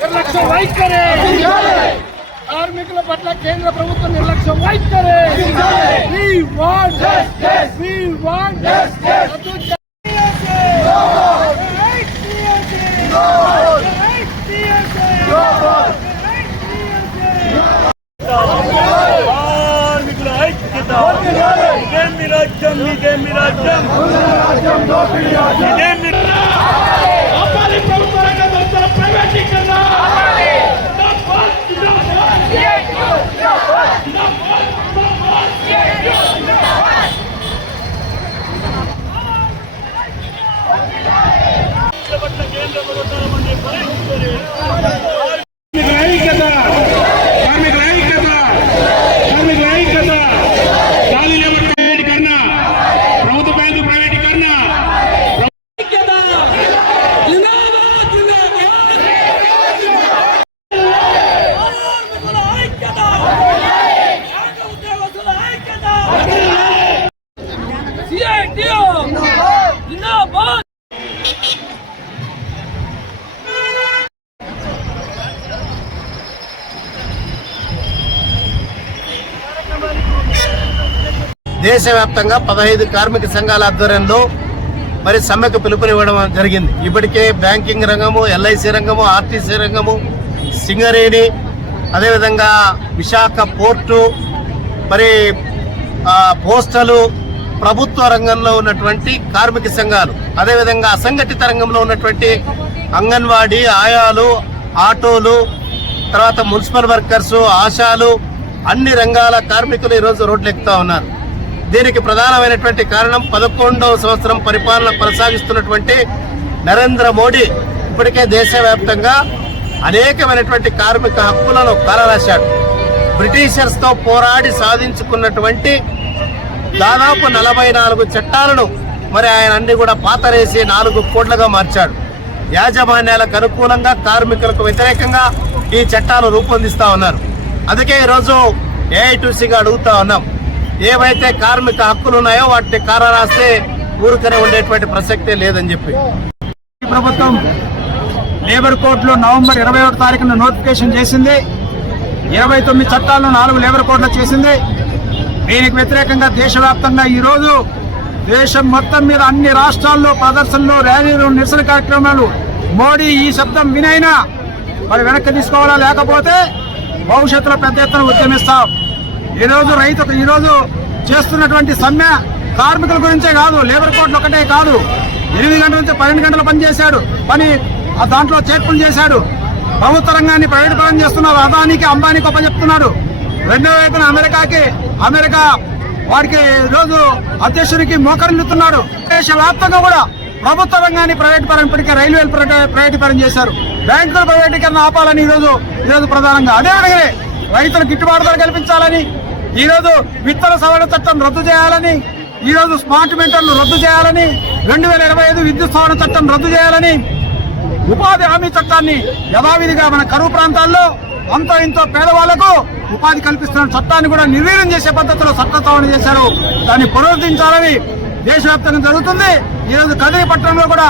నిర్లక్ష్యం వైఖరి కార్మికుల పట్ల కేంద్ర ప్రభుత్వం నిర్లక్ష్యం వైఖరి. We want justice. We want justice. కార్మికుల ఐక్యత. ఇదేమి రాజ్యం, ఇదేమి రాజ్యం, ఇదేమి ప్రభుత్వ రంగ సంస్థల ప్రైవేటీకరణ. కేంద్ర ప్రభుత్వం దేశవ్యాప్తంగా 15 కార్మిక సంఘాల ఆధ్వర్యంలో మరి సమ్మెకు పిలుపునివ్వడం జరిగింది. ఇప్పటికే బ్యాంకింగ్ రంగము, ఎల్ఐసి రంగము, ఆర్టీసీ రంగము, సింగరేణి, అదేవిధంగా విశాఖ పోర్టు, మరి పోస్టలు, ప్రభుత్వ రంగంలో ఉన్నటువంటి కార్మిక సంఘాలు, అదేవిధంగా అసంఘటిత రంగంలో ఉన్నటువంటి అంగన్వాడీ, ఆయాలు, ఆటోలు, తర్వాత మున్సిపల్ వర్కర్సు, ఆశాలు, అన్ని రంగాల కార్మికులు ఈరోజు రోడ్లు ఎక్కుతా ఉన్నారు. దీనికి ప్రధానమైనటువంటి కారణం 11వ సంవత్సరం పరిపాలన కొనసాగిస్తున్నటువంటి నరేంద్ర మోడీ ఇప్పటికే దేశవ్యాప్తంగా అనేకమైనటువంటి కార్మిక హక్కులను కాలరాశాడు. బ్రిటిషర్స్తో పోరాడి సాధించుకున్నటువంటి దాదాపు 44 చట్టాలను మరి ఆయన అన్ని కూడా పాతరేసి 4 కోట్లుగా మార్చాడు. యాజమాన్యాలకు అనుకూలంగా, కార్మికులకు వ్యతిరేకంగా ఈ చట్టాలు రూపొందిస్తా ఉన్నారు. అందుకే ఈరోజు ఏఐటీసీగా అడుగుతా ఉన్నాం, ఏవైతే కార్మిక హక్కులు ఉన్నాయో వాటిని కాలరాస్తే ఊరికనే ఉండేటువంటి ప్రసక్తే లేదని చెప్పి ప్రభుత్వం లేబర్ కోర్టులో నవంబర్ 21వ తారీఖున నోటిఫికేషన్ చేసింది. 29 చట్టాలను 4 లేబర్ కోర్టులో చేసింది. దీనికి వ్యతిరేకంగా దేశవ్యాప్తంగా ఈరోజు దేశం మొత్తం మీద అన్ని రాష్ట్రాల్లో ప్రదర్శనలు, ర్యాలీలు, నిరసన కార్యక్రమాలు. మోడీ ఈ శబ్దం వినైనా మరి వెనక్కి తీసుకోవాలా, లేకపోతే భవిష్యత్తులో పెద్ద ఎత్తున ఉద్యమిస్తాం. ఈరోజు చేస్తున్నటువంటి సమ్మె కార్మికుల గురించే కాదు, లేబర్ కోర్టులు ఒకటే కాదు. 8 గంటల నుంచి 12 గంటలు పనిచేశాడు, దాంట్లో చేర్పులు చేశాడు. ప్రభుత్వ రంగాన్ని ప్రైవేట్ పరం చేస్తున్నారు. అదానికి, అంబానీకి ఒప్పచెప్తున్నాడు. రెండో వైపున అమెరికా వారికి ఈరోజు అధ్యక్షుడికి మోకరిల్లుతున్నాడు. దేశవ్యాప్తంగా కూడా ప్రభుత్వ రంగాన్ని ప్రైవేట్ పరం, ఇప్పటికే రైల్వేలు ప్రైవేట్ పరం చేశారు. బ్యాంకుల ప్రైవేటీకరణ ఆపాలని ఈరోజు ప్రధానంగా అదేవిధంగా రైతులు గిట్టుబాటు ధర కల్పించాలని, ఈరోజు విత్తన సవరణ చట్టం రద్దు చేయాలని, ఈరోజు స్మార్ట్ మీటర్లు రద్దు చేయాలని, 2025 విద్యుత్ సవరణ చట్టం రద్దు చేయాలని, ఉపాధి హామీ చట్టాన్ని యథావిధిగా మన కరువు ప్రాంతాల్లో అంతో ఇంతో పేదవాళ్లకు ఉపాధి కల్పిస్తున్న చట్టాన్ని కూడా నిర్వీర్యం చేసే పద్ధతిలో చట్ట సవరణ చేశారు. దాన్ని పునరుద్ధరించాలని దేశవ్యాప్తంగా జరుగుతుంది. ఈరోజు కదిరి పట్టణంలో కూడా